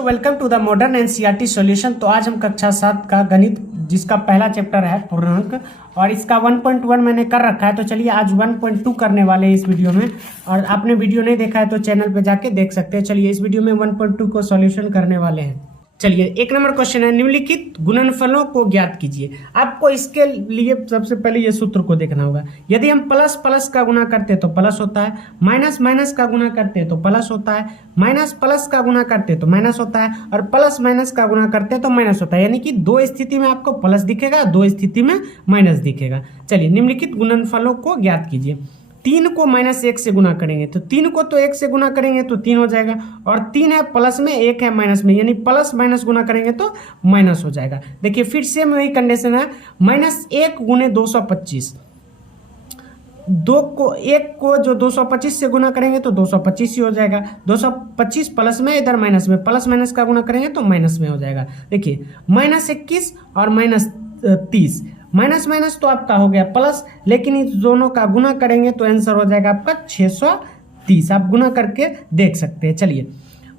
Welcome to the modern NCERT solution. तो आज हम कक्षा 7 का गणित जिसका पहला चैप्टर है पूर्णांक और इसका 1.1 मैंने कर रखा है। तो चलिए आज 1.2 करने वाले हैं इस वीडियो में। और आपने वीडियो नहीं देखा है तो चैनल पे जाके देख सकते हैं। चलिए इस वीडियो में 1.2 को सॉल्यूशन करने वाले हैं। चलिए एक नंबर क्वेश्चन है, निम्नलिखित गुणनफलों को ज्ञात कीजिए। आपको इसके लिए सबसे पहले ये सूत्र को देखना होगा। यदि हम प्लस प्लस का गुना करते तो प्लस होता है, माइनस माइनस का गुना करते तो प्लस होता है, माइनस प्लस का गुना करते तो माइनस होता है और प्लस माइनस का गुना करते तो माइनस होता है। यानी कि दो स्थिति में आपको प्लस दिखेगा, दो स्थिति में माइनस दिखेगा। चलिए निम्नलिखित गुणनफलों को ज्ञात कीजिए। 3 को -1 से गुना करेंगे तो 3 को तो 1 से गुना करेंगे तो 3 हो जाएगा और 3 है प्लस में, 1 है माइनस में, यानी प्लस माइनस गुना करेंगे तो माइनस हो जाएगा। देखिए फिर से वही कंडीशन है, -1 गुने 225। 1 को जो 225 से गुना करेंगे तो 225 ही हो जाएगा। 225 प्लस में, इधर माइनस में, प्लस माइनस का गुना करेंगे तो माइनस में हो जाएगा। देखिए -21 और -30, माइनस माइनस तो आपका हो गया प्लस, लेकिन इस दोनों का गुना करेंगे तो आंसर हो जाएगा आपका 630। आप गुना करके देख सकते हैं। चलिए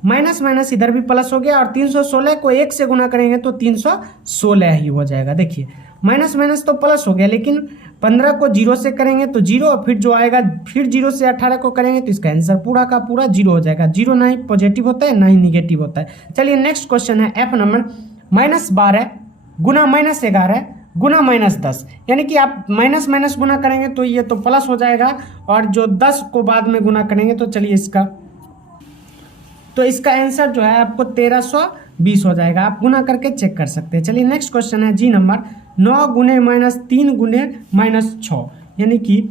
माइनस माइनस इधर भी प्लस हो गया और 316 को 1 से गुना करेंगे तो 316 ही हो जाएगा। देखिए माइनस माइनस तो प्लस हो गया, लेकिन 15 को 0 से करेंगे तो 0 और फिर जो आएगा फिर 0 से 18 को करेंगे तो इसका आंसर पूरा का पूरा 0 हो जाएगा। 0 ना ही पॉजिटिव होता है ना ही निगेटिव होता है। चलिए नेक्स्ट क्वेश्चन है F नंबर, -12 गुना -11 गुना -10। यानी कि आप माइनस माइनस गुना करेंगे तो ये तो प्लस हो जाएगा और जो 10 को बाद में गुना करेंगे तो चलिए इसका आंसर जो है आपको 1320 हो जाएगा। आप गुना करके चेक कर सकते हैं। चलिए नेक्स्ट क्वेश्चन है जी नंबर, 9 गुने -3 गुने -6। यानी कि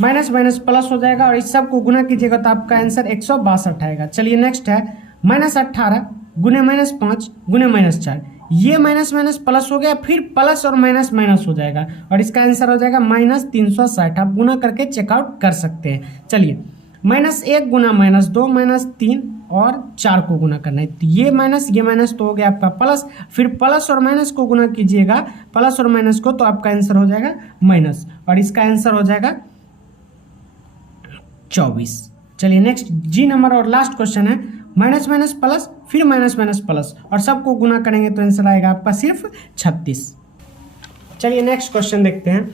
माइनस माइनस प्लस हो जाएगा और इस सब को गुना कीजिएगा तो आपका आंसर 162 आएगा। चलिए नेक्स्ट है -18 गुने -5 गुने -4। ये माइनस माइनस प्लस हो गया, फिर प्लस और माइनस माइनस हो जाएगा और इसका आंसर हो जाएगा -360। आप गुना करके चेकआउट कर सकते हैं। चलिए -1 गुना -2 -3 और 4 को गुना करना है। तो ये माइनस तो हो गया आपका प्लस, फिर प्लस और माइनस को गुना कीजिएगा, प्लस और माइनस को, तो आपका आंसर हो जाएगा माइनस और इसका आंसर हो जाएगा 24। चलिए नेक्स्ट जी नंबर और लास्ट क्वेश्चन है, माइनस माइनस प्लस फिर माइनस माइनस प्लस और सबको गुना करेंगे तो आंसर आएगा आपका सिर्फ 36। चलिए नेक्स्ट क्वेश्चन देखते हैं।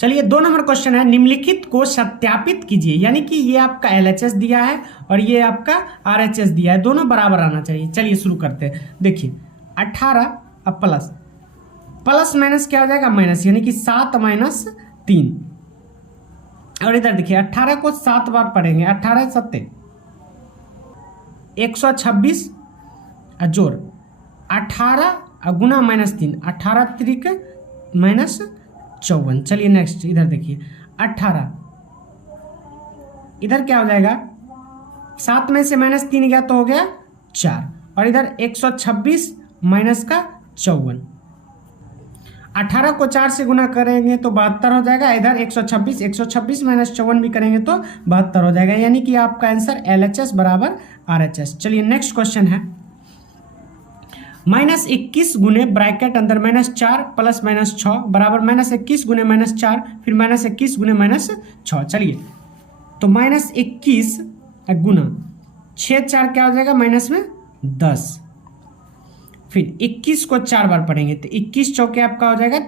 चलिए 2 नंबर क्वेश्चन है, निम्नलिखित को सत्यापित कीजिए। यानी कि ये आपका LHS दिया है और ये आपका RHS दिया है, दोनों बराबर आना चाहिए। चलिए शुरू करते हैं। देखिए 18 अब प्लस माइनस क्या हो जाएगा माइनस, यानी कि 7 - 3 और इधर देखिए 18 को 7 बार पढ़ेंगे, 18 7 126 जोड़ 18 गुना -3, 18 त्रिक -54। चलिए नेक्स्ट इधर देखिए 18, इधर क्या हो जाएगा, 7 में से -3 गया तो हो गया 4 और इधर 126 माइनस का 54। 18 को 4 से गुना करेंगे तो 72 हो जाएगा। इधर 126 -54 भी करेंगे तो 72 हो जाएगा। यानी कि आपका आंसर LHS बराबर RHS। चलिए नेक्स्ट क्वेश्चन है, -21 गुने ब्रैकेट अंदर -4 प्लस -6 बराबर -21 गुने -4 फिर -21 गुने -6। चलिए तो -21 गुना 6 4 क्या हो जाएगा माइनस में 10, फिर 21 को 4 बार पढ़ेंगे तो 21 चौके आपका हो जाएगा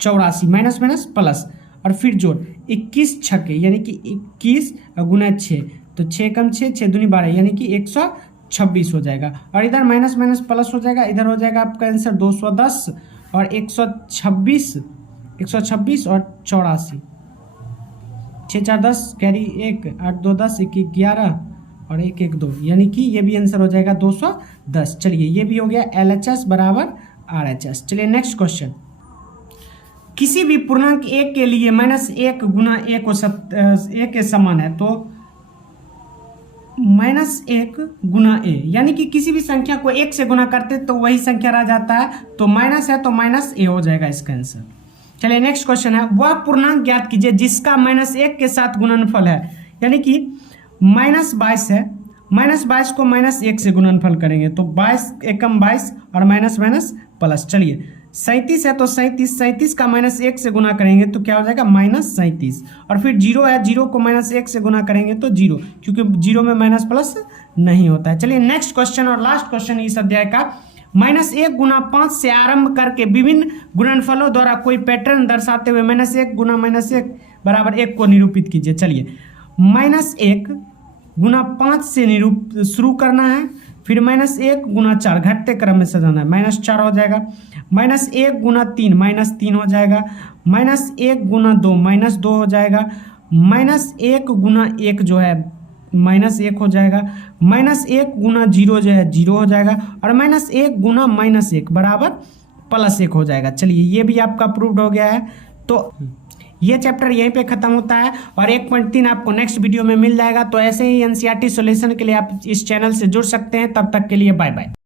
84 माइनस माइनस प्लस और फिर जोड़ 21 छके, यानी कि 21 गुना 6 तो 6 कम 6 6 दूनी 12, यानी कि 126 हो जाएगा और इधर माइनस माइनस प्लस हो जाएगा। इधर हो जाएगा आपका आंसर 210 और 126 और 84, 6 4 10 कैरी 1 8 2 10 1 1 11 और 1 1 2, यानी कि ये भी आंसर हो जाएगा 210। चलिए ये भी हो गया LHS बराबर RHS। चलिए नेक्स्ट क्वेश्चन, किसी भी पूर्णांक a के लिए -1 गुना a को a के समान है तो -1 गुना a, यानी कि किसी भी संख्या को 1 से गुना करते तो वही संख्या रह जाता है, तो माइनस है तो -a हो जाएगा इसका आंसर। चलिए नेक्स्ट क्वेश्चन है, वह पूर्णांक ज्ञात कीजिए जिसका -1 के साथ गुणनफल है। यानी कि -22 है, -22 को -1 से गुणनफल करेंगे तो 22 एकम 22 और माइनस माइनस प्लस। चलिए 37 है तो 37 का -1 से गुना करेंगे तो क्या हो जाएगा -37 और फिर 0 है, 0 को -1 से गुना करेंगे तो 0, क्योंकि 0 में माइनस प्लस नहीं होता है। चलिए नेक्स्ट क्वेश्चन और लास्ट क्वेश्चन इस अध्याय का, -1 गुना 5 से आरंभ करके विभिन्न गुणनफलों द्वारा कोई पैटर्न दर्शाते हुए -1 गुना -1 बराबर 1 को निरूपित कीजिए। चलिए -1 गुना 5 से शुरू करना है, फिर -1 गुना 4 घटते क्रम में सजाना है, -4 हो जाएगा, -1 गुना 3 -3 हो जाएगा, -1 गुना 2 -2 हो जाएगा, -1 गुना 1 जो है -1 हो जाएगा, -1 गुना 0 जो है 0 हो जाएगा, और -1 गुना -1 बराबर +1 हो जाएगा। चलिए ये भी आपका प्रूव्ड हो गया है। तो ये चैप्टर यहीं पे खत्म होता है और 1.3 आपको नेक्स्ट वीडियो में मिल जाएगा। तो ऐसे ही एनसीईआरटी सॉल्यूशन के लिए आप इस चैनल से जुड़ सकते हैं। तब तक के लिए बाय बाय।